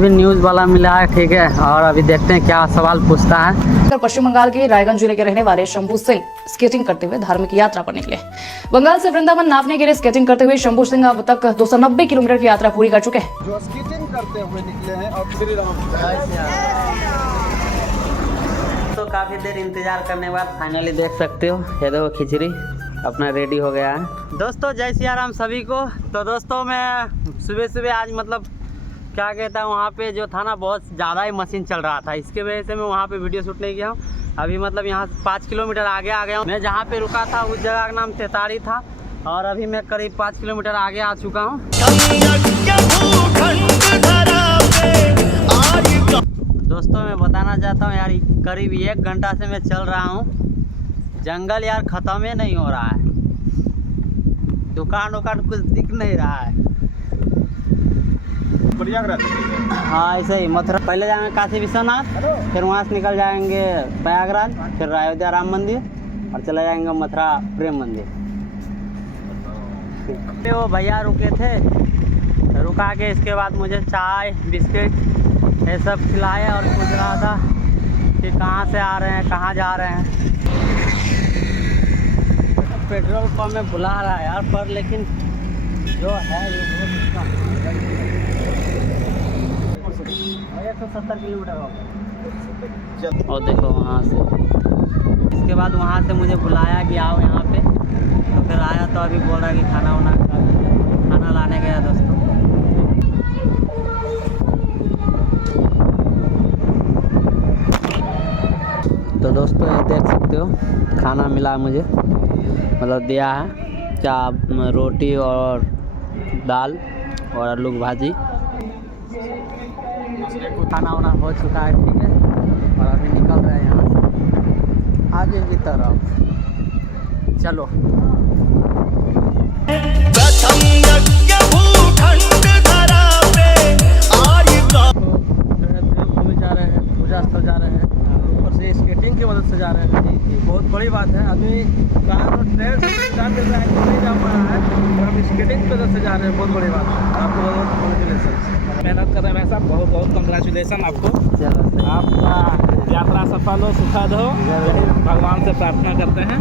अभी न्यूज़ वाला मिला है, ठीक है, और अभी देखते हैं क्या सवाल पूछता है। पश्चिम बंगाल के रायगंज जिले के रहने वाले शंभू सिंह स्केटिंग करते हुए धार्मिक यात्रा पर निकले। बंगाल से वृंदावन नापने के लिए स्केटिंग करते हुए शंभू सिंह अब तक 290 किलोमीटर की यात्रा पूरी कर चुके हैं। जो स्केटिंग करते हुए निकले हैं और श्री राम तो काफ़ी देर इंतजार करने के बाद फाइनली देख सकते हो, ये देखो खिचड़ी अपना रेडी हो गया है। दोस्तों जय सिया राम सभी को। तो दोस्तों मैं सुबह सुबह आज मतलब क्या कहता है, वहाँ पे जो था ना बहुत ज़्यादा ही मशीन चल रहा था, इसके वजह से मैं वहाँ पे वीडियो शूट नहीं किया हूँ। अभी मतलब यहाँ 5 किलोमीटर आगे आ गया हूँ। मैं जहाँ पे रुका था उस जगह का नाम तेतारी था और अभी मैं करीब 5 किलोमीटर आगे आ चुका हूँ। दोस्तों मैं बताना चाहता हूँ यार, करीब 1 घंटा से मैं चल रहा हूँ, जंगल यार ख़त्म ही नहीं हो रहा है, दुकान उकान कुछ दिख नहीं रहा है। प्रयागराज हाँ ऐसे ही मथुरा, पहले जाएंगे काशी विश्वनाथ, फिर वहाँ से निकल जाएंगे प्रयागराज, फिर अयोध्या राम मंदिर और चले जाएंगे मथुरा प्रेम मंदिर। वो भैया रुके थे, रुका के इसके बाद मुझे चाय बिस्किट ये सब खिलाए और पूछ रहा था कि कहाँ से आ रहे हैं, कहाँ जा रहे हैं। पेट्रोल पंप में बुला रहा है यार, पर लेकिन जो है ये 170 किलोमीटर होगा। और देखो वहाँ से, इसके बाद वहाँ से मुझे बुलाया कि आओ यहाँ पे, तो फिर आया तो अभी बोल रहा कि खाना वाना खाना लाने गया दोस्तों। तो दोस्तों ये देख सकते हो खाना मिला मुझे, मतलब दिया है क्या, रोटी और दाल और आलू की भाजी। खाना वाना हो चुका है, ठीक है, और अभी निकल रहे हैं यहाँ से आगे की तरफ। चलो घूमे जा रहे हैं, पूजा स्थल जा रहे हैं, ऊपर से स्केटिंग की मदद से जा रहे हैं। बहुत बड़ी बात है, आदमी कार और ट्रेन से जा रहा है नहीं जा पा रहा है, और हम स्केटिंग की मदद से जा रहे हैं, बहुत बड़ी बात है। आपको बहुत बहुत कॉन्ग्रेचुलेसन, मेहनत कर रहे हैं भाई साहब, बहुत बहुत कॉन्ग्रेचुलेसन आपको। आपका यात्रा सफल हो, सुखद हो, भगवान से प्रार्थना करते हैं।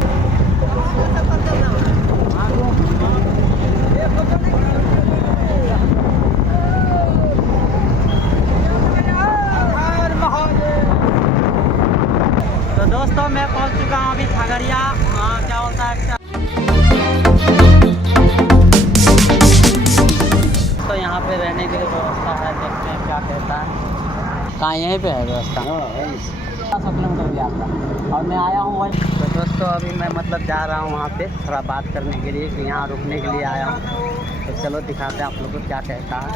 तो दोस्तों मैं पहुंच चुका हूं अभी खगड़िया, क्या बोलता है तो यहाँ पे रहने की व्यवस्था है, देखते हैं क्या कहता है। कहाँ यहीं पे है व्यवस्था? 100 किलोमीटर की यात्रा और मैं आया हूँ वहीं। तो दोस्तों अभी मैं मतलब जा रहा हूँ वहाँ पे थोड़ा बात करने के लिए, कि यहाँ रुकने के लिए आया हूँ। तो चलो दिखाते हैं आप लोग को क्या कहता है।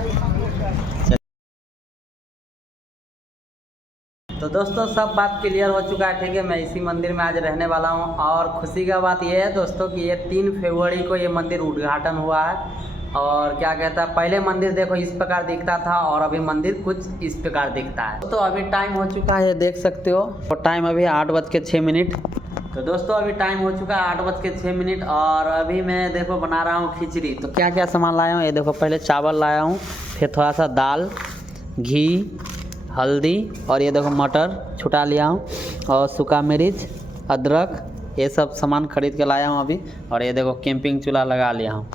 तो दोस्तों सब बात क्लियर हो चुका है, ठीक है। मैं इसी मंदिर में आज रहने वाला हूँ और खुशी का बात यह है दोस्तों कि ये 3 फरवरी को ये मंदिर उद्घाटन हुआ है। और क्या कहता है, पहले मंदिर देखो इस प्रकार दिखता था और अभी मंदिर कुछ इस प्रकार दिखता है। तो अभी टाइम हो चुका है, देख सकते हो, और टाइम अभी 8:06। तो दोस्तों अभी टाइम हो चुका है 8:06 और अभी मैं देखो बना रहा हूँ खिचड़ी। तो क्या क्या सामान लाया हूँ ये देखो, पहले चावल लाया हूँ, फिर थोड़ा सा दाल, घी, हल्दी और ये देखो मटर छुटा लिया हूँ, और सूखा मिर्च, अदरक, ये सब सामान खरीद के लाया हूँ अभी। और ये देखो कैंपिंग चूल्हा लगा लिया हूँ।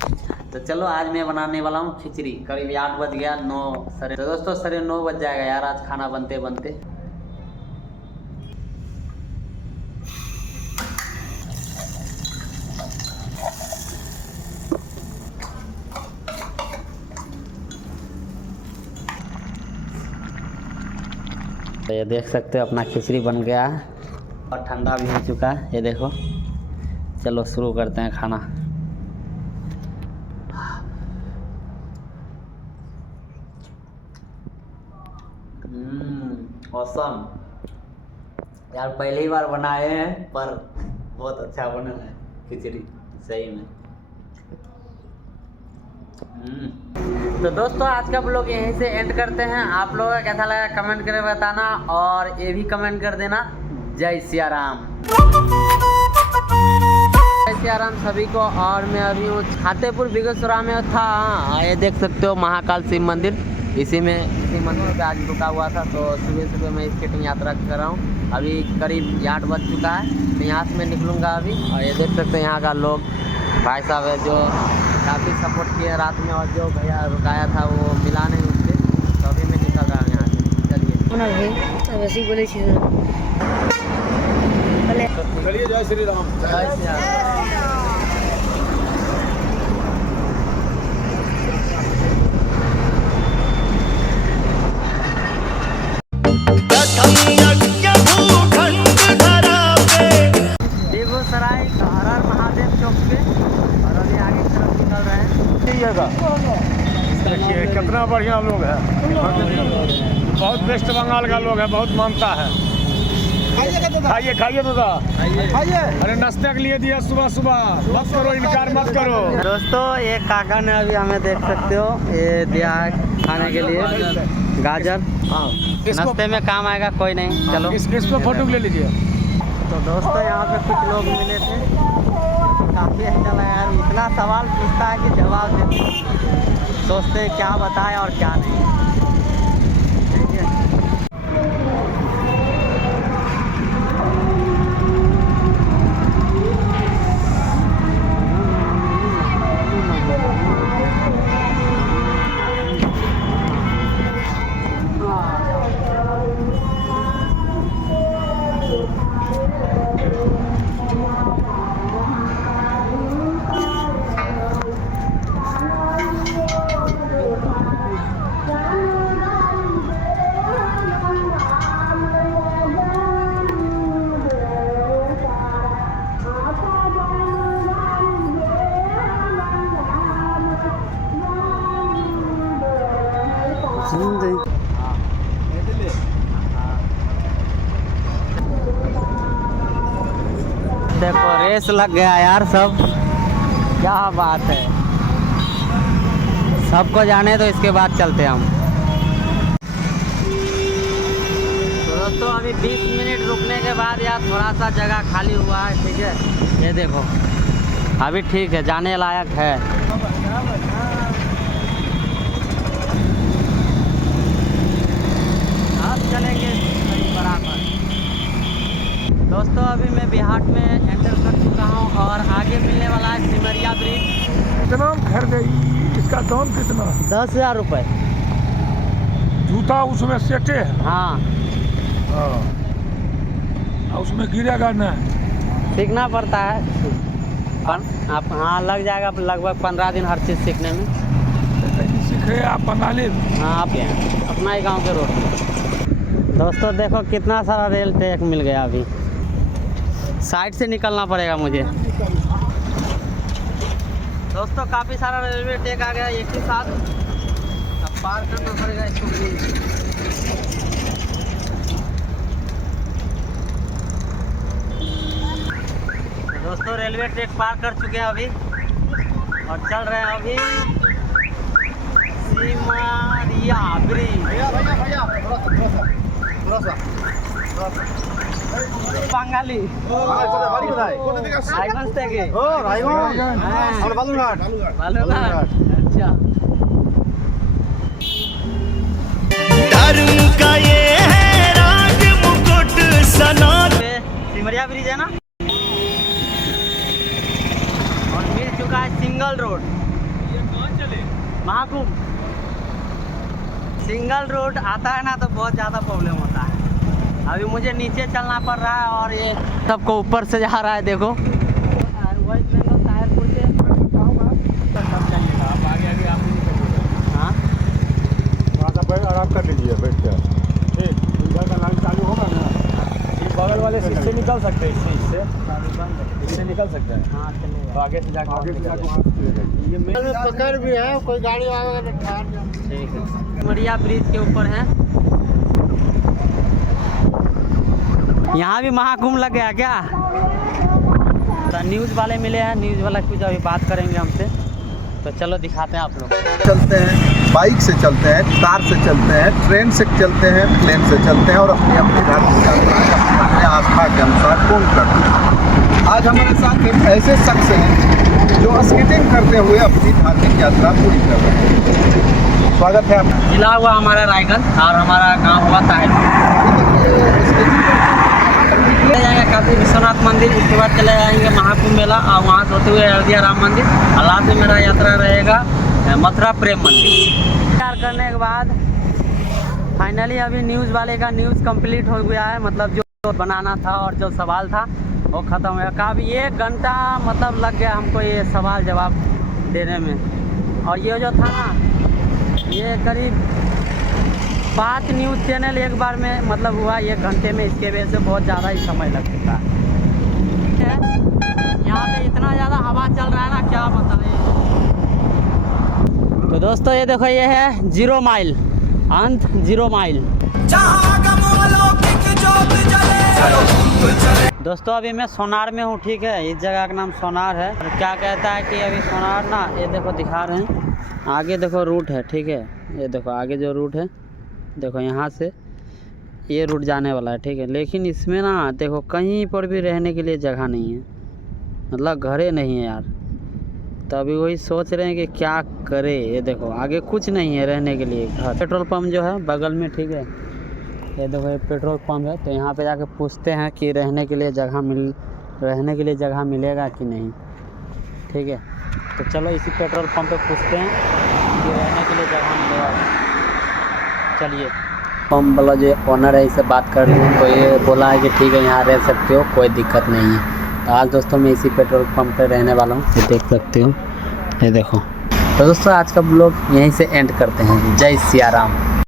तो चलो आज मैं बनाने वाला हूँ खिचड़ी। करीब 8 बज गया, 9 साढ़े, तो दोस्तों 9:30 बज जाएगा यार आज खाना बनते बनते। तो ये देख सकते हो अपना खिचड़ी बन गया है और ठंडा भी हो चुका है, ये देखो। चलो शुरू करते हैं खाना। ऑसम यार, पहली बार बनाए हैं पर बहुत अच्छा बना है खिचड़ी सही में। तो दोस्तों आज का ब्लॉग यहीं से एंड करते हैं। आप लोगों का कैसा लगा कमेंट करके बताना, और ये भी कमेंट कर देना जय सिया राम। जय सिया राम सभी को। और मैं अभी हूँ छातेपुर बेगूसराय में था। ये देख सकते हो महाकाल शिव मंदिर। इसी मंदिर पे आज रुका हुआ था। तो सुबह सुबह मैं स्केटिंग यात्रा कर रहा हूँ। अभी करीब 8 बज चुका है। तो यहाँ से मैं निकलूँगा अभी। और ये देख सकते हैं यहाँ का लोग भाई साहब है जो काफ़ी सपोर्ट किए रात में, और जो भैया रुकाया था वो मिला नहीं उससे। तो अभी मैं निकल रहा हूँ यहाँ से। चलिए चलिए, जय श्री राम। जय श्री राम। बेगूसराय हर हर महादेव चौक पे, और अभी आगे की तरफ निकल रहे हैं। देखिए कितना बढ़िया लोग है, बहुत वेस्ट बंगाल का लोग है, बहुत मानता है। खाइए खाइए दादा, खाइए। अरे नाश्ते के लिए दिया सुबह सुबह, मत करो इनकार, मत करो। दोस्तों ये काका ने अभी हमें देख सकते हो ये दिया है खाने के लिए गाजर। नाश्ते में काम आएगा, कोई नहीं। चलो इसको फोटो ले लीजिए। तो दोस्तों यहाँ पे कुछ लोग मिले थे, काफ़ी अच्छा लगा यार। इतना सवाल पूछता है कि जवाब देते हैं। सोचते हैं क्या बताएं और क्या नहीं। ठीक है। देखो रेस लग गया यार सब, क्या बात है। सबको जाने तो इसके बाद चलते हम। तो दोस्तों अभी 20 मिनट रुकने के बाद यार थोड़ा सा जगह खाली हुआ है। ठीक है, ये देखो अभी ठीक है, जाने लायक है। अब चलेंगे बराबर। दोस्तों अभी मैं बिहार में एंटर कर चुका हूँ और आगे मिलने वाला है सिमरिया ब्रिज। कितना घर गई, इसका दाम कितना? 10,000 रुपये। जूता उसमें सेटे है? हाँ। उसमें गिरेगा ना? सीखना पड़ता है। आप हाँ लग जाएगा लगभग 15 दिन हर चीज़ सीखने में। सीखे आप बना ले। हाँ आप यहाँ अपना ही गांव के रोड में। दोस्तों देखो कितना सारा रेल ट्रैक मिल गया। अभी साइड से निकलना पड़ेगा मुझे। दोस्तों काफ़ी सारा रेलवे ट्रैक आ गया एक ही साथ। अब पार करना पड़ेगा इसको भी। दोस्तों रेलवे ट्रैक पार कर चुके हैं अभी और चल रहे हैं अभी सिमरिया ब्रिज। বাঙালি রায়গঞ্জ থেকে। বালুরঘাট। আচ্ছা सिमरिया ब्रिज है ना, और मिल चुका है सिंगल रोड। ये कहाँ चले? महाकुंभ। सिंगल रोड आता है ना तो बहुत ज़्यादा प्रॉब्लम होता है। अभी मुझे नीचे चलना पड़ रहा है और ये सबको ऊपर से जा रहा है। देखो वेस्ट बंगाल ताहिरपुर से हाँ थोड़ा सा बैठ आराम कर लीजिए, बैठ कर। ठीक, इधर का लाइन चालू होगा ना, ये बगल वाले सीट से निकल सकते हैं। इससे निकल सकते हैं। हाँ चलेगा। तो आगे से जाकर ये पकड़ भी है, कोई गाड़ी आएगा तो ठहर जाए। ठीक है, सिमरिया ब्रिज के ऊपर है। यहाँ भी महाकुंभ लग गया क्या? तो न्यूज़ वाले मिले हैं, न्यूज़ वाला कुछ अभी बात करेंगे हमसे। तो चलो दिखाते हैं आप लोग। चलते हैं, बाइक से चलते हैं, कार से चलते हैं, ट्रेन से चलते हैं, प्लेन से चलते हैं, और अपनी अपनी धार्मिक यात्राएं अपने अपने आस्था के अनुसार पूर्ण करते हैं। आज हमारे साथ एक ऐसे शख्स हैं जो स्केटिंग करते हुए अपनी धार्मिक यात्रा पूरी कर रहे हैं। स्वागत है आपका। जिला हुआ हमारा रायगंज और हमारा गांव हुआ ताहिर। चले जाएंगे काशी विश्वनाथ मंदिर, उसके बाद चले जाएंगे महाकुंभ मेला और वहाँ से होते हुए अयोध्या राम मंदिर और लास्ट में मेरा यात्रा रहेगा मथुरा प्रेम मंदिर। तैयार करने के बाद फाइनली अभी न्यूज़ वाले का न्यूज़ कंप्लीट हो गया है, मतलब जो बनाना था और जो सवाल था वो ख़त्म हो गया। काफ़ी 1 घंटा मतलब लग गया हमको ये सवाल जवाब देने में। और ये जो था ना, ये करीब 5 न्यूज़ चैनल एक बार में मतलब हुआ 1 घंटे में, इसके वजह से बहुत ज़्यादा ही समय लग चुका है। यहाँ पे इतना ज़्यादा हवा चल रहा है ना, क्या बताएं। तो दोस्तों ये देखो, ये है 0 माइल, अंत 0 माइल। दोस्तों अभी मैं सोनार में हूँ, ठीक है। इस जगह का नाम सोनार है। और क्या कहता है कि अभी सोनार ना, ये देखो दिखा रहे हैं, आगे देखो रूट है, ठीक है। ये देखो आगे जो रूट है, देखो यहाँ से ये रूट जाने वाला है, ठीक है। लेकिन इसमें ना देखो कहीं पर भी रहने के लिए जगह नहीं है, मतलब घरे नहीं है यार। तो अभी वही सोच रहे हैं कि क्या करे। ये देखो आगे कुछ नहीं है रहने के लिए घर। पेट्रोल पंप जो है बगल में, ठीक है। ये देखो ये पेट्रोल पंप है, तो यहाँ पे जाके पूछते हैं कि रहने के लिए जगह मिलेगा कि नहीं, ठीक है। तो चलो इसी पेट्रोल पंप पे पूछते हैं कि रहने के लिए जगह मिलेगा। चलिए, पंप वाला जो ओनर है इससे बात कर रही हूँ, तो ये बोला है कि ठीक है यहाँ रह सकते हो, कोई दिक्कत नहीं है। तो आज दोस्तों मैं इसी पेट्रोल पंप पे रहने वाला हूँ, ये देख सकते हो, ये देखो। तो दोस्तों आज का ब्लॉग यहीं से एंड करते हैं। जय सिया राम।